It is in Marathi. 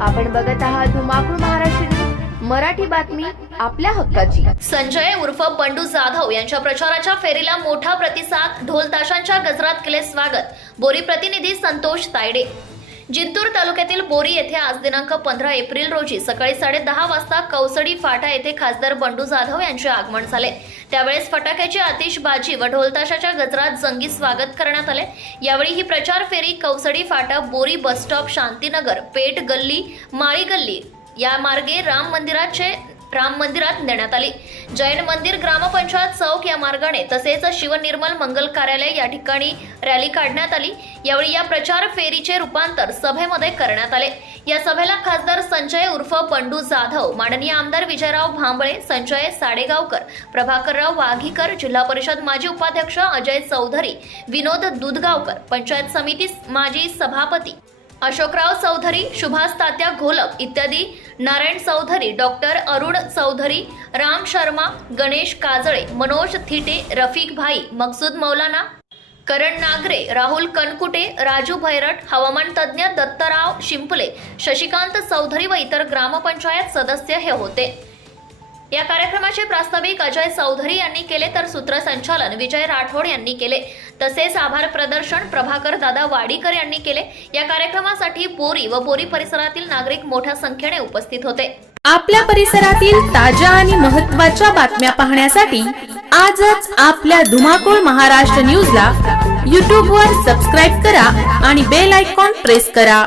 आपण बघत आहात धुमाकूळ महाराष्ट्र न्यूज, मराठी बातमी आपल्या हक्काची. संजय उर्फ बंडू जाधव यांच्या प्रचाराच्या फेरीला मोठा प्रतिसाद ढोलताशांच्या गजरात केले स्वागत. बोरी प्रतिनिधी संतोष तायडे. जिंतूर तालुक्यातील बोरी येथे आज दिनांक पंधरा एप्रिल रोजी सकाळी साडेदहा वाजता कौसडी फाटा येथे खासदार बंडू जाधव यांचे आगमन झाले. त्यावेळेस फटाक्याची आतिषबाजी व ढोलताशाच्या गजरात जंगी स्वागत करण्यात आले. यावेळी ही प्रचार फेरी कौसडी फाटा बोरी बसस्टॉप शांतीनगर पेठ गल्ली माळी गल्ली या मार्गे राम मंदिराचे राम मंदिरात नेण्यात आली. जैन मंदिर ग्रामपंचायत चौक या मार्गाने तसेच शिवनिर्मल मंगल कार्यालय या ठिकाणी रॅली काढण्यात आली. यावेळी या प्रचार फेरीचे रूपांतर सभेमध्ये करण्यात आले. या सभेला खासदार संजय उर्फ पंडू जाधव माननीय आमदार विजयराव भांबळे संजय साडेगावकर प्रभाकरराव वाघीकर जिल्हा परिषद माजी उपाध्यक्ष अजय चौधरी विनोद दुधगावकर पंचायत समिती माजी सभापती अशोकराव चौधरी सुभाष तात्या घोलप इत्यादी नारायण चौधरी डॉक्टर अरुण चौधरी राम शर्मा गणेश काजळे मनोज थिटे रफिक भाई मकसूद मौलाना करण नागरे राहुल कनकुटे राजू भैरट हवामान तज्ज्ञ दत्तराव शिंपले शशिकांत चौधरी व इतर ग्रामपंचायत सदस्य हे होते. या कार्यक्रमाचे प्रास्ताविक अजय चौधरी यांनी केले तर सूत्रसंचालन विजय राठोड यांनी केले. तसेच आभार प्रदर्शन प्रभाकर दादा वाडीकर यांनी केले. या कार्यक्रमासाठी बोरी व बोरी परिसरातील नागरिक मोठ्या संख्येने उपस्थित होते. आपल्या परिसरातील ताज्या आणि महत्त्वाच्या बातम्या पाहण्यासाठी आजच आपल्या धुमाकूळ महाराष्ट्र न्यूजला यूट्यूबवर सबस्क्राईब करा आणि बेल आयकॉन प्रेस करा.